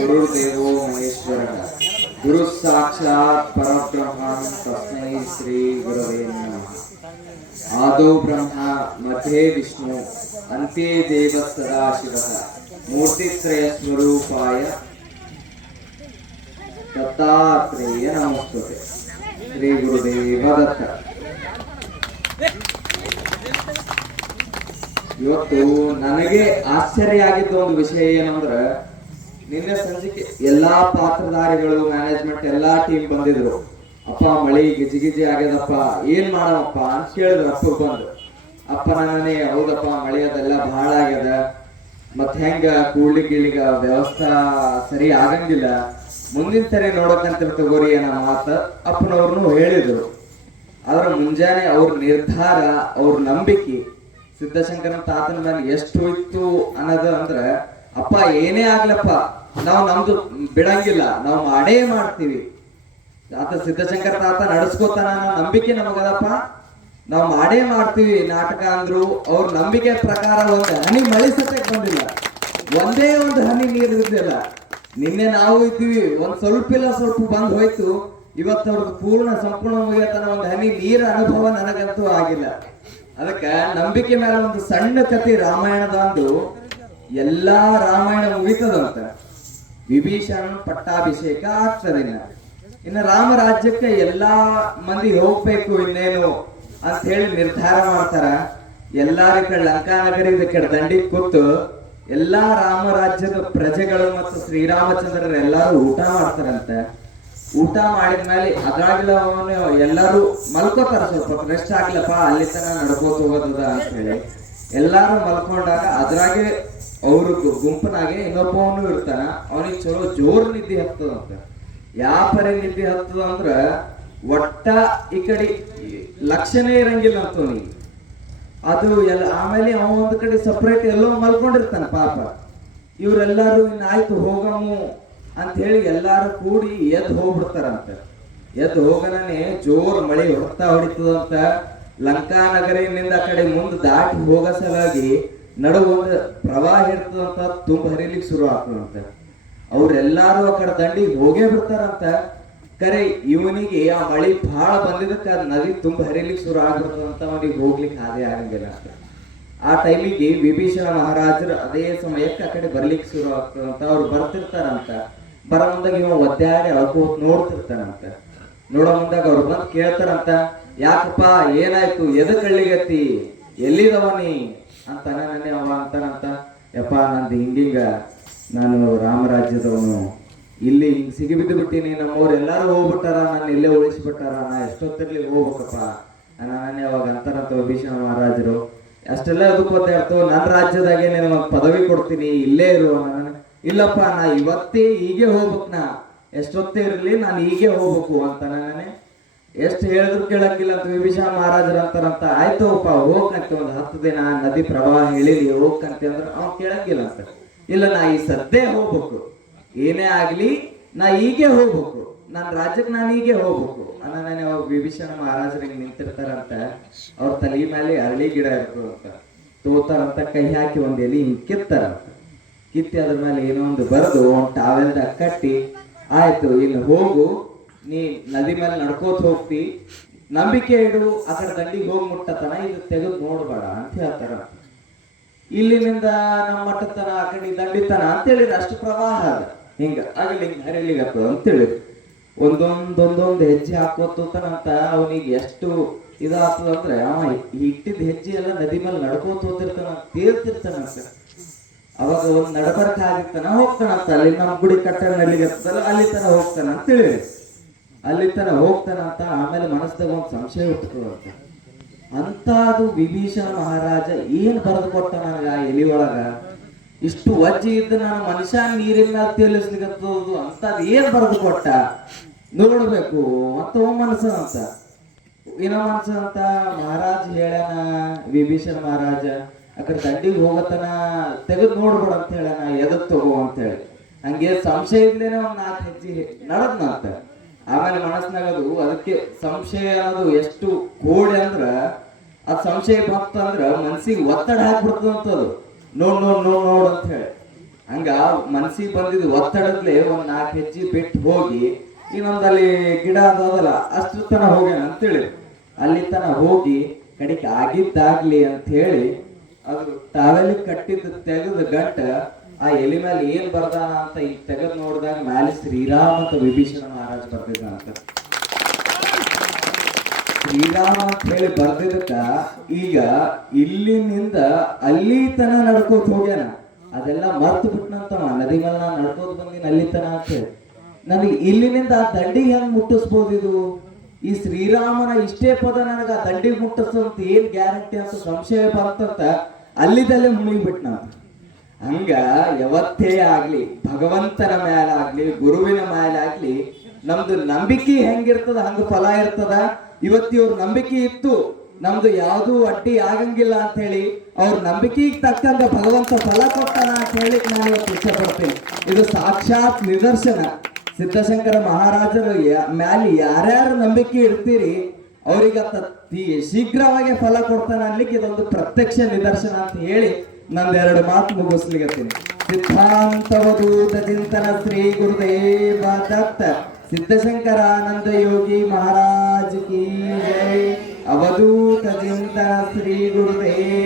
गुरुर्देवो महेश्वरः गुरु साक्षात् परब्रह्म तस्मै श्री गुरवे नमः। आदौ ब्रह्मा मध्ये विष्णु अन्ते देवः सदाशिवः मूर्तित्रय स्वरूपाय दत्तात्रेय नमस्तुते। श्री गुरुदेव दत्त। ಇವತ್ತು ನನಗೆ ಆಶ್ಚರ್ಯ ಆಗಿದ್ದ ಒಂದು ವಿಷಯ ಏನಂದ್ರೆ, ನಿನ್ನೆ ಸಂಜೆಗೆ ಎಲ್ಲಾ ಪಾತ್ರಧಾರಿಗಳು ಮ್ಯಾನೇಜ್ಮೆಂಟ್ ಎಲ್ಲಾ ಟೀಮ್ ಬಂದಿದ್ರು. ಅಪ್ಪ ಮಳಿ ಗಿಜಿ ಆಗ್ಯದಪ್ಪ, ಏನ್ ಮಾಡವಪ್ಪ ಅಂತ ಕೇಳಿದ್ರು. ಅಪ್ಪ ಬಂದು ಅಪ್ಪ ನಾನೇ ಹೌದಪ್ಪ ಮಳಿ ಅದೆಲ್ಲ ಬಹಳ ಆಗ್ಯದ, ಮತ್ ಹೆಂಗ ಕೂಡ್ಲಿಕ್ಕೀಳಿಗ ವ್ಯವಸ್ಥಾ ಸರಿ ಆಗಂಗಿಲ್ಲ, ಮುಂದಿನ ಸರಿ ನೋಡಕಂತ ತಗೋರಿ ಅನ್ನೋ ಮಾತ ಅಪ್ಪನವ್ರನ್ನು ಹೇಳಿದ್ರು. ಆದ್ರ ಮುಂಜಾನೆ ಅವ್ರ ನಿರ್ಧಾರ, ಅವ್ರ ನಂಬಿಕೆ ಸಿದ್ದಶಂಕರನ ತಾತನ ಮೇಲೆ ಎಷ್ಟು ಇತ್ತು ಅನ್ನೋದು ಅಂದ್ರೆ, ಅಪ್ಪ ಏನೇ ಆಗ್ಲಪ್ಪ ನಾವು ನಮ್ದು ಬಿಡಂಗಿಲ್ಲ, ನಾವು ಮಾಡೇ ಮಾಡ್ತೀವಿ. ಆತ ಸಿದ್ದಶಂಕರ ತಾತ ನಡೆಸ್ಕೋತಾನ ಅನ್ನೋ ನಂಬಿಕೆ ನಮಗದಪ್ಪ, ನಾವು ಮಾಡೇ ಮಾಡ್ತೀವಿ ನಾಟಕ ಅಂದ್ರು. ಅವ್ರ ನಂಬಿಕೆ ಪ್ರಕಾರ ಒಂದು ಹನಿ ಮಳಿ ಸತ್ಯಕ್ಕೆ ಬಂದಿಲ್ಲ, ಒಂದೇ ಒಂದು ಹನಿ ನೀರು ಇರ್ಲಿಲ್ಲ. ನಿನ್ನೆ ನಾವು ಇದ್ದೀವಿ, ಒಂದ್ ಸ್ವಲ್ಪ ಇಲ್ಲ ಸ್ವಲ್ಪ ಬಂದ್ ಹೋಯ್ತು. ಇವತ್ತು ಅವ್ರದ್ದು ಪೂರ್ಣ ಸಂಪೂರ್ಣ ಮುಗಿಯತನ ಒಂದು ಹನಿ ನೀರ ಅನುಭವ ನನಗಂತೂ ಆಗಿಲ್ಲ. ಅದಕ್ಕ ನಂಬಿಕೆ ಮೇಲೆ ಒಂದು ಸಣ್ಣ ಕಥೆ ರಾಮಾಯಣದ ಒಂದು, ಎಲ್ಲಾ ರಾಮಾಯಣ ಮುಗಿತದಂತ, ವಿಭೀಷಣ ಪಟ್ಟಾಭಿಷೇಕ ಆಗ್ತದೆ. ಇನ್ನು ರಾಮ ರಾಜ್ಯಕ್ಕೆ ಎಲ್ಲಾ ಮಂದಿ ಹೋಗ್ಬೇಕು ಇನ್ನೇನು ಅಂತ ಹೇಳಿ ನಿರ್ಧಾರ ಮಾಡ್ತಾರ. ಎಲ್ಲಾರ ಕಡೆ ಲಂಕಾನಗರಿ ಇದಕ್ಕೆ ದಂಡಿ ಕೂತು ಎಲ್ಲಾ ರಾಮ ರಾಜ್ಯದ ಪ್ರಜೆಗಳು ಮತ್ತು ಶ್ರೀರಾಮಚಂದ್ರರು ಎಲ್ಲಾರು ಊಟ ಮಾಡ್ತಾರಂತೆ. ಊಟ ಮಾಡಿದ್ಮೇಲೆ ಅದ್ರಾಗಿಲ್ಲ ಎಲ್ಲಾರು ಮಲ್ಕೋತಾರ, ಸ್ವಲ್ಪ ರೆಸ್ಟ್ ಆಗ್ಲಪ್ಪ ಅಲ್ಲಿ ತನ ನಡ್ಕೋತ ಹೋಗೋದ ಅಂತ ಹೇಳಿ ಎಲ್ಲಾರು ಮಲ್ಕೊಂಡಾಗ ಅದ್ರಾಗೆ ಅವ್ರ ಗುಂಪನಾಗೆ ಇನ್ನೊಬ್ಬವನು ಇರ್ತಾನ. ಅವನಿಗೆ ಚಲೋ ಜೋರ್ ನಿದ್ದೆ ಹತ್ತದಂತ. ಯಾವ ಪರಿ ನಿದ್ದೆ ಹತ್ತದ ಅಂದ್ರ ಒಟ್ಟ ಈ ಕಡೆ ಲಕ್ಷಣೇ ಇರಂಗಿಲ್ಲ ಅಂತವನಿಗೆ. ಅದು ಎಲ್ಲ ಆಮೇಲೆ ಅವ ಒಂದ್ ಕಡೆ ಸಪ್ರೇಟ್ ಎಲ್ಲೋ ಮಲ್ಕೊಂಡಿರ್ತಾನ ಪಾಪ. ಇವ್ರೆಲ್ಲಾರು ಇನ್ನಾಯ್ತು ಹೋಗಮು ಅಂತ ಹೇಳಿ ಎಲ್ಲಾರು ಕೂಡಿ ಎದ್ದು ಹೋಗ್ಬಿಡ್ತಾರಂತ. ಎದ್ದು ಹೋಗನೇ ಜೋರ್ ಮಳಿ ಹೊಡಿತದಂತ. ಲಂಕಾನಗರಿನಿಂದ ಆ ಕಡೆ ಮುಂದೆ ದಾಟಿ ಹೋಗೋ ಸಲುವಾಗಿ ನಡು ಒಂದು ಪ್ರವಾಹ ಇರ್ತದಂತ, ತುಂಬ ಹರಿಲಿಕ್ಕೆ ಶುರು ಆಗ್ತದಂತ. ಅವ್ರೆಲ್ಲಾರು ಆ ಕಡೆ ದಂಡಿಗೆ ಹೋಗೇ ಬಿಡ್ತಾರಂತ. ಕರೆ ಇವನಿಗೆ ಆ ಮಳಿ ಬಹಳ ಬಂದಿದ್ದಕ್ಕ ನದಿ ತುಂಬ ಹರಿಲಿಕ್ಕೆ ಶುರು ಆಗ್ಬಿಡ್ತದಂತ, ಅವನಿಗೆ ಹೋಗ್ಲಿಕ್ಕೆ ಹಾಗೆ ಆಗಂಗಿಲ್ಲ ಅಂತ. ಆ ಟೈಮಿಗೆ ವಿಭೀಷಣ ಮಹಾರಾಜರು ಅದೇ ಸಮಯಕ್ಕೆ ಆ ಕಡೆ ಬರ್ಲಿಕ್ಕೆ ಶುರು ಆಗ್ತದಂತ. ಅವ್ರು ಬರ್ತಿರ್ತಾರಂತ. ಬರ ಮುಂದಾಗ ಇವ ಒದ್ದಾಡಿ ಅಳ್ಕೋತ್ ನೋಡ್ತಿರ್ತಾನಂತ. ನೋಡೋ ಮುಂದಾಗ ಅವ್ರು ಬಂದು ಕೇಳ್ತಾರಂತ, ಯಾಕಪ್ಪ ಏನಾಯ್ತು, ಎದಕ್ ಕಳ್ಳಿಗತ್ತಿ, ಎಲ್ಲಿದವನಿ ಅಂತಾನ. ನನ್ನೇ ಅವ ಅಂತಾನಂತ, ಯಪ್ಪ ನಂದು ಹಿಂಗಿಂಗ, ನಾನು ರಾಮರಾಜ್ಯದವನು, ಇಲ್ಲಿ ಹಿಂಗ್ ಸಿಗಿಬಿದ್ದು ಬಿಟ್ಟಿನಿ, ನಮ್ಮವ್ರು ಎಲ್ಲಾರು ಹೋಗ್ಬಿಟ್ಟಾರ, ನಾನು ಇಲ್ಲೇ ಉಳಿಸ್ಬಿಟ್ಟಾರ, ನಾ ಎಷ್ಟೊತ್ತಿರ್ಲಿ ಹೋಗ್ಬೇಕಪ್ಪ ನಾನೇ ಅವಾಗ ಅಂತಾರಂತ ವಿಭೀಷಣ ಮಹಾರಾಜರು. ಅಷ್ಟೆಲ್ಲ ಅದಕ್ಕೆ ಗೊತ್ತಾಯ್ತು, ನನ್ನ ರಾಜ್ಯದಾಗೆ నేను ಪದವಿ ಕೊಡ್ತೀನಿ, ಇಲ್ಲೇ ಇರು. ಇಲ್ಲಪ್ಪ ನಾ ಇವತ್ತೇ ಹೀಗೆ ಹೋಗ್ಬೇಕು, ನಾ ಎಷ್ಟೊತ್ತೇ ಇರ್ಲಿ ನಾನು ಹೀಗೆ ಹೋಗ್ಬೇಕು ಅಂತ. ನಾನೇ ಎಷ್ಟು ಹೇಳಿದ್ರು ಕೇಳಂಗಿಲ್ಲ ಅಂತ ವಿಭೀಷಣ ಮಹಾರಾಜರು ಅಂತಾರಂತ. ಆಯ್ತು ಅಪ್ಪ ಹೋಗ್ಕಂತೆ, ಒಂದು 10 ದಿನ ನದಿ ಪ್ರವಾಹ ಇಳಿಲಿ ಹೋಗ್ಕಂತೆ ಅಂದ್ರೆ ಅವ್ನು ಕೇಳಂಗಿಲ್ಲ ಅಂತ. ಇಲ್ಲ ನಾ ಈ ಸದ್ದೇ ಹೋಗ್ಬೇಕು, ಏನೇ ಆಗ್ಲಿ ನಾ ಹೀಗೆ ಹೋಗ್ಬೇಕು, ನನ್ನ ರಾಜ್ಯಕ್ಕೆ ನಾನು ಹೀಗೆ ಹೋಗ್ಬೇಕು ಅನ್ನನೇ ವಿಭೀಷಣ ಮಹಾರಾಜರು ಹಿಂಗ್ ನಿಂತಿರ್ತಾರಂತ. ಅವ್ರ ತಲೆ ಮೇಲೆ ಅರಳಿ ಗಿಡ ಇರ್ತದಂತ. ತೋತಾರಂತ, ಕೈ ಹಾಕಿ ಒಂದ್ ಎಲಿ ಹಿಂಗ್ ಕಿತ್ತಾರಂತ. ಕಿತ್ತಿ ಅದ್ರ ಮೇಲೆ ಏನೋ ಒಂದು ಬರೆದು ಒಂದು ಟಾವೆಲ್ದಾಗ ಕಟ್ಟಿ, ಆಯ್ತು ಇನ್ನು ಹೋಗು, ನೀ ನದಿ ಮೇಲೆ ನಡ್ಕೋತ ಹೋಗ್ತಿ, ನಂಬಿಕೆ ಇಡು, ಆ ಕಡೆ ದಂಡಿಗೆ ಹೋಗಿ ಮುಟ್ಟತನ ಇದು ತೆಗೆದು ನೋಡ್ಬೇಡ ಅಂತ ಹೇಳ್ತಾರ. ಇಲ್ಲಿನಿಂದ ನಮ್ಮ ಮಟ್ಟತನ ಆ ಕಡೆ ದಂಡಿತನ ಅಂತೇಳಿ ಅಷ್ಟು ಪ್ರವಾಹ ಅದ, ಹಿಂಗ ಆಗಲಿ ಹಿಂಗ ಹರಿಲಿಗತ್ತದ ಅಂತೇಳಿ ಒಂದೊಂದೊಂದೊಂದು ಹೆಜ್ಜೆ ಹಾಕೋತಾನಂತ. ಅವನಿಗೆ ಎಷ್ಟು ಇದಾಗ್ತದಂದ್ರೆ, ಅವ ಇಟ್ಟಿದ್ದ ಹೆಜ್ಜೆ ಎಲ್ಲ ನದಿ ಮೇಲೆ ನಡ್ಕೋತ ಹೋಗ್ತಿರ್ತಾನ, ತೀರ್ತಿರ್ತಾನಂತ. ಅವಾಗ ಒಂದ್ ನಡಬರ್ಕ ಆಗಿರ್ತಾನ, ಹೋಗ್ತಾನಂತ. ಅಲ್ಲಿ ನಮ್ಮ ಗುಡಿ ಕಟ್ಟ ನಡಿಗತ್ತಲ್ಲ ಅಲ್ಲಿ ತನ ಹೋಗ್ತಾನ ಅಂತೇಳಿ, ಅಲ್ಲಿ ತನ ಹೋಗ್ತಾನಂತ. ಆಮೇಲೆ ಮನಸ್ದಾಗ ಒಂದ್ ಸಂಶಯ ಹುಟ್ಟುತ್ತದಂತ. ಅಂತ ಅದು ವಿಭೀಷಣ ಮಹಾರಾಜ ಏನ್ ಬರೆದು ಕೊಟ್ಟ ನನಗ ಎಲಿ ಒಳಗ, ಇಷ್ಟು ವಜ್ಜಿ ಇದ್ದ ನಾನು ಮನುಷ್ಯ ನೀರಿನ ತೇಲಿಸ್ಲಿಕ್ಕತ್ತದು ಅಂತದ್ ಏನ್ ಬರೆದು ಕೊಟ್ಟ ನೋಡ್ಬೇಕು ಅಂತ ಮನಸ್ಸ ಅಂತ. ಏನೋ ಮನಸ್ಸ ಅಂತ ಮಹಾರಾಜ್ ಹೇಳ್ಯಾನ ವಿಭೀಷಣ ಮಹಾರಾಜ, ಆ ಕಡೆ ದಂಡಿಗೆ ಹೋಗತನ ತೆಗೆದು ನೋಡ್ಬೇಡ ಅಂತ ಹೇಳ್ಯಾನ, ಎದಕ್ ತಗೋ ಅಂತ ಹೇಳಿ. ಹಂಗೆ ಸಂಶಯ ಇಲ್ದೇನೆ ಒಂದ್ 4 ಹೆಜ್ಜೆ ನಡದ್ನಂತ. ಆಮೇಲೆ ಮನಸ್ನಾಗ ಅದಕ್ಕೆ ಸಂಶಯ ಅನ್ನೋದು ಎಷ್ಟು ಕೋಡಿ ಅಂದ್ರ, ಅದ್ ಸಂಶಯ ಬಂತಂದ್ರ ಮನ್ಸಿಗೆ ಒತ್ತಡ ಹಾಕ್ಬಿಡ್ತದಂತದು. ನೋಡ್ ನೋಡ್ ನೋಡ್ ನೋಡ್ ಅಂತ ಹೇಳಿ ಹಂಗ ಮನಸ್ಸಿಗೆ ಬಂದಿದ್ದು ಒತ್ತಡದ್ಲೆ ಒಂದ್ 4 ಹೆಜ್ಜೆ ಬಿಟ್ಟು ಹೋಗಿ ಇನ್ನೊಂದಲ್ಲಿ ಗಿಡ ಅದಲ್ಲ ಅಷ್ಟ್ರ ತನ ಹೋಗ್ಯಾನ ಅಂತೇಳಿ ಅಲ್ಲಿ ತನ ಹೋಗಿ ಕಡೆಗೆ ಆಗಿದ್ದಾಗ್ಲಿ ಅಂತ ಹೇಳಿ ಅದು ತಾವೆಲ್ಲಿ ಕಟ್ಟಿದ್ದು ತೆಗೆದು ಗಂಟ ಆ ಎಲಿ ಮೇಲೆ ಏನ್ ಬರ್ದಾನ ಅಂತ ಈಗ ತೆಗೆದು ನೋಡಿದಾಗ ಮೇಲೆ ಶ್ರೀರಾಮ ಅಂತ ವಿಭೀಷಣ ಮಹಾರಾಜ್ ಬರ್ದಿದ್ದ ಅಂತ. ಶ್ರೀರಾಮ ಅಂತ ಹೇಳಿ ಬರ್ದಿದ್ದಕ್ಕ ಈಗ ಇಲ್ಲಿನಿಂದ ಅಲ್ಲಿ ತನ ನಡ್ಕೋತ ಹೋಗ್ಯಾನ. ಅದೆಲ್ಲ ಮರ್ತು ಬಿಟ್ನಂತವ ನದಿ ಮೇಲೆ ನಾನು ನಡ್ಕೋತ ಬಂದಿನ ಅಲ್ಲಿ ತನ ಅಂತ ಹೇಳಿ. ನನಗೆ ಇಲ್ಲಿನಿಂದ ಆ ದಂಡಿಗೆ ಹೆಂಗ್ ಮುಟ್ಟಿಸ್ಬೋದು ಇದು? ಈ ಶ್ರೀರಾಮನ ಇಷ್ಟೇ ಪದ ನನಗ ಆ ದಂಡಿಗೆ ಮುಟ್ಟಿಸಂತ ಏನ್ ಗ್ಯಾರಂಟಿ ಅಂತ ಸಂಶಯ ಬರ್ತಂತ ಅಲ್ಲಿದಲ್ಲೇ ಮುಳುಗಿಬಿಟ್ನ. ಹಂಗ ಯಾವತ್ತೇ ಆಗ್ಲಿ ಭಗವಂತನ ಮೇಲಾಗ್ಲಿ ಗುರುವಿನ ಮೇಲಾಗ್ಲಿ ನಮ್ದು ನಂಬಿಕೆ ಹೆಂಗಿರ್ತದ ಹಂಗ ಫಲ ಇರ್ತದ. ಇವತ್ತಿವ್ರ ನಂಬಿಕೆ ಇತ್ತು ನಮ್ದು ಯಾವ್ದು ಅಡ್ಡಿ ಆಗಂಗಿಲ್ಲ ಅಂತ ಹೇಳಿ ಅವ್ರ ನಂಬಿಕೆಗೆ ತಕ್ಕಂಗ ಭಗವಂತ ಫಲ ಕೊಟ್ಟಾನ ಅಂತ ಹೇಳಿ ನಾನು ಇವತ್ತು ಇಚ್ಛೆ ಪಡ್ತೀನಿ. ಇದು ಸಾಕ್ಷಾತ್ ನಿದರ್ಶನ. ಸಿದ್ಧಶಂಕರ ಮಹಾರಾಜರು ಮ್ಯಾಲ ಯಾರ್ಯಾರು ನಂಬಿಕೆ ಇಡ್ತೀರಿ ಅವ್ರಿಗೆ ಶೀಘ್ರವಾಗಿ ಫಲ ಕೊಡ್ತಾನ ಅನ್ಲಿಕ್ಕೆ ಇದೊಂದು ಪ್ರತ್ಯಕ್ಷ ನಿದರ್ಶನ ಅಂತ ಹೇಳಿ ನಂದೆರಡು ಮಾತು ಮುಗಿಸ್ಲಿಗತ್ತೀನಿ. ಸಿದ್ಧಾಂತವಧೂತ ಚಿಂತನ ಶ್ರೀ ಗುರುದೇವ ದತ್ತ ಸಿದ್ಧಶಂಕರಾನಂದ ಯೋಗಿ ಮಹಾರಾಜ್ ಕಿ ಜೈ. ಅವಧೂತ ಚಿಂತನ ಶ್ರೀ ಗುರುದೇವ